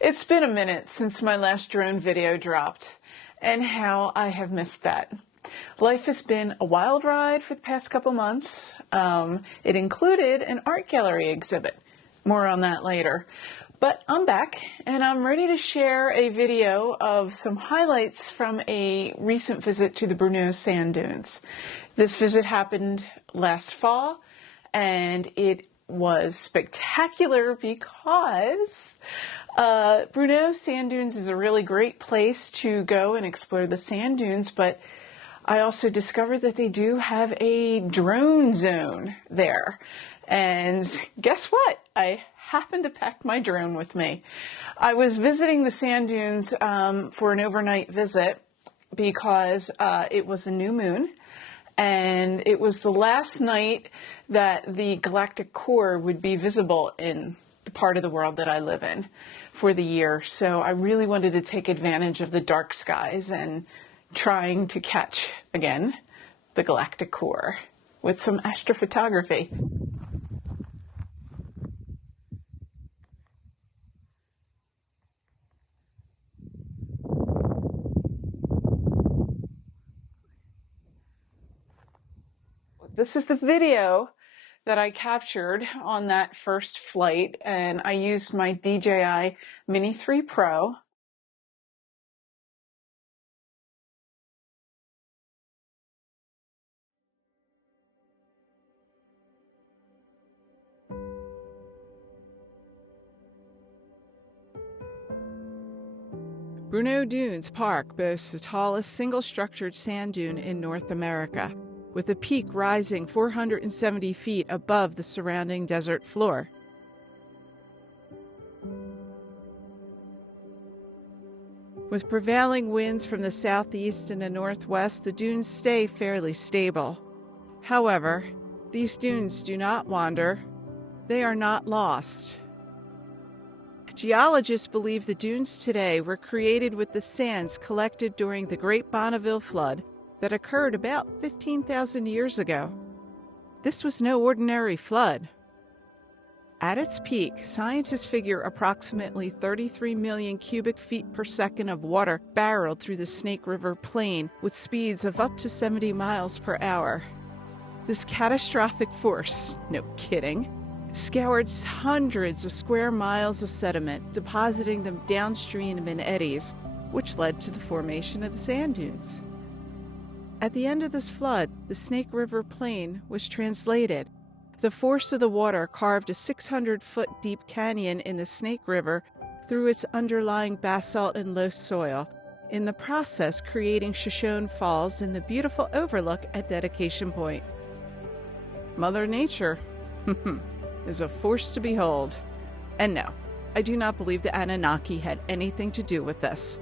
It's been a minute since my last drone video dropped, and how I have missed that. Life has been a wild ride for the past couple months. It included an art gallery exhibit. More on that later. But I'm back, and I'm ready to share a video of some highlights from a recent visit to the Bruneau sand dunes. This visit happened last fall, and it was spectacular because Bruneau sand dunes is a really great place to go and explore the sand dunes, but I also discovered that they do have a drone zone there. And guess what? I happened to pack my drone with me. I was visiting the sand dunes for an overnight visit because it was a new moon, and it was the last night that the galactic core would be visible in the part of the world that I live in for the year. So I really wanted to take advantage of the dark skies and trying to catch, again, the galactic core with some astrophotography. This is the video that I captured on that first flight, and I used my DJI Mini 3 Pro. Bruneau Dunes Park boasts the tallest single-structured sand dune in North America, with a peak rising 470 feet above the surrounding desert floor. With prevailing winds from the southeast and the northwest, the dunes stay fairly stable. However, these dunes do not wander. They are not lost. Geologists believe the dunes today were created with the sands collected during the Great Bonneville Flood that occurred about 15,000 years ago. This was no ordinary flood. At its peak, scientists figure approximately 33 million cubic feet per second of water barreled through the Snake River plain with speeds of up to 70 miles per hour. This catastrophic force, no kidding, scoured hundreds of square miles of sediment, depositing them downstream in eddies, which led to the formation of the sand dunes. At the end of this flood, the Snake River plain was translated. The force of the water carved a 600-foot deep canyon in the Snake River through its underlying basalt and loess soil, in the process creating Shoshone Falls and the beautiful overlook at Dedication Point. Mother Nature is a force to behold. And no, I do not believe the Anunnaki had anything to do with this.